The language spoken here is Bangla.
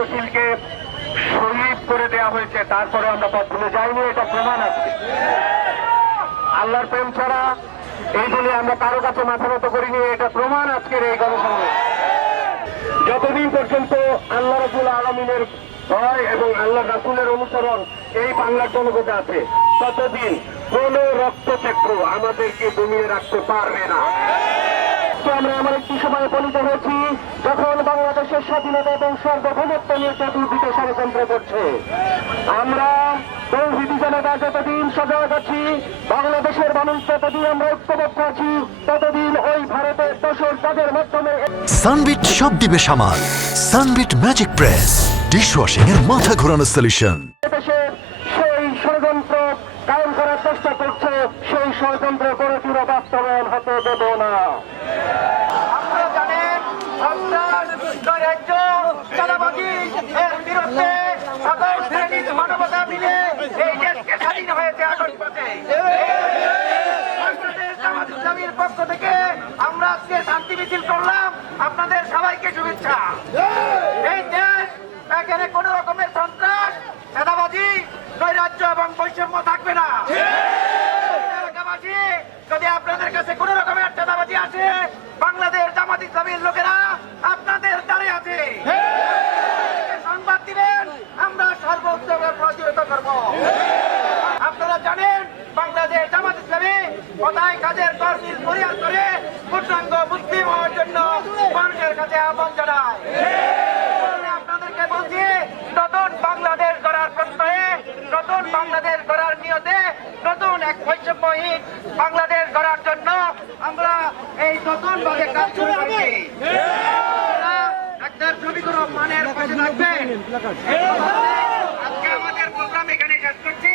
রক্তশীলকে শহীদ করে দেওয়া হয়েছে, তারপরে আমরা পথ ভুলে যাইনি, এটা প্রমাণ আছে। আল্লাহর প্রেম ছাড়া এই বলে আমরা কারো কাছে মাথা নত করিনি, এটা প্রমাণ আজকের এই গণসংগ্রাম। যতদিন পর্যন্ত আল্লাহ রাসূল আলামিনের ভয় এবং আল্লাহ রাসূলের অনুসরণ এই বাংলার জনগণে আছে, ততদিন কোন রক্তচক্র আমাদেরকে দমিয়ে রাখতে পারবে না। আমরা এমন একটি সময় উপনীত হয়েছি যখন বাংলাদেশের স্বাধীনতা এবং সার্বভৌমত্ব নিয়ে চতুর্দিকে ষড়যন্ত্র করছে। আমরা তৌহিদি জনতা যতদিন সজাগ আছি, বাংলাদেশের মানুষ যতদিন আমরা ঐক্যবদ্ধ আছি, ততদিন ওই ভারতের দোসর কাজের মাধ্যমে সানবিট সব দিবে সামাল। সানবিট ম্যাজিক প্রেস ডিশওয়াশিং এর মাথা ঘোরানো সলিউশন। দেশের সেই ষড়যন্ত্র কায়েম করার চেষ্টা করছে, সেই ষড়যন্ত্র করে পুরো বাস্তবায়ন হতে দেব না। আপনারা জানেন সন্ত্রাস, নৈরাজ্য, চাঁদাবাজি এর বিরুদ্ধে সকল শ্রেণীর মানবতা মিলে এই দেশকে স্বাধীন হয়েছে আগস্ট মাসে। বাংলাদেশ জামাত ইসলামীর পক্ষ থেকে আমরা আজকে শান্তি মিছিল করলাম, আপনাদের সবাইকে শুভেচ্ছা। এই দেশ এখানে কোন রকমের সন্ত্রাস, চাঁদাবাজি, নৈরাজ্য এবং বৈষম্য থাকবে না। এলাকাবাসী, যদি আপনাদের কাছে কোন রকমের চাঁদাবাজি আসে, বাংলাদেশ জামাত ইসলামীর লোকেরা আপনাদের দ্বারে আছে। সংবাদ দিবেন, আমরা সর্বোচ্চভাবে প্রতিহত করব। আপনারা জানেন বাংলাদেশ জামাত ইসলামী কোথায় কাজের কর্মী পরিহার করে পূর্ণাঙ্গ মুসলিম হওয়ার জন্য মানুষের কাছে আহ্বান জানায়। আপনাদেরকে বলছি, নতুন বাংলাদেশ গড়ার প্রত্যয়ে, নতুন বাংলাদেশ গড়ার নিয়তে, নতুন এক বৈষম্যহীন বাংলাদেশ গড়ার জন্য আমরা এই নতুন ভাবে কাজ শুরু করছি। ডাক্তার শফিকুর রহমানের পাশে থাকবেন। আজকে আমাদের প্রোগ্রাম এখানে শেষ করছি।